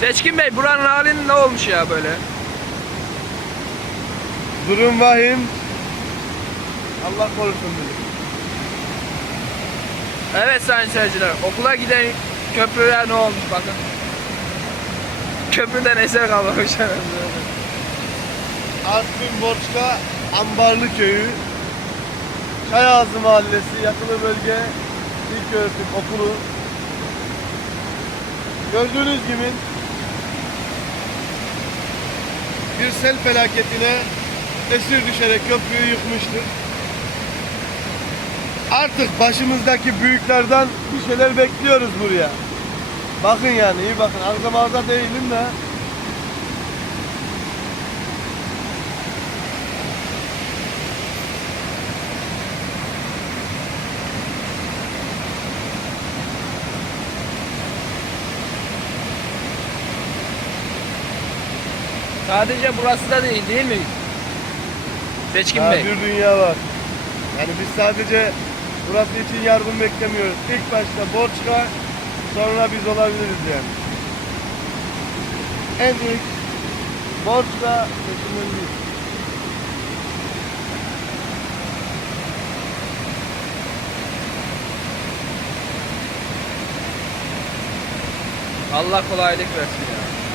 Seçkin Bey buranın halin ne olmuş ya böyle? Durum vahim. Allah korusun bizi. Evet sayın seyirciler okula giden köprüler ne olmuş bakın. Köprüden eser kalmamış. Artvin Borçka Ambarlı Köyü Çayazı Mahallesi yatılı bölge ilk öğretim okulu Gördüğünüz gibi bir sel felaketine esir düşerek köprüyü yıkmıştır. Artık başımızdaki büyüklerden bir şeyler bekliyoruz buraya. Bakın yani iyi bakın. Mağaza değilim de. Sadece burası da değil değil mi? Seçkin Ha, Bey. bir dünya var. Yani biz sadece burası için yardım beklemiyoruz. İlk başta Borçka, sonra biz olabiliriz yani. En ilk Borçka seçimleriyiz. Allah kolaylık versin ya.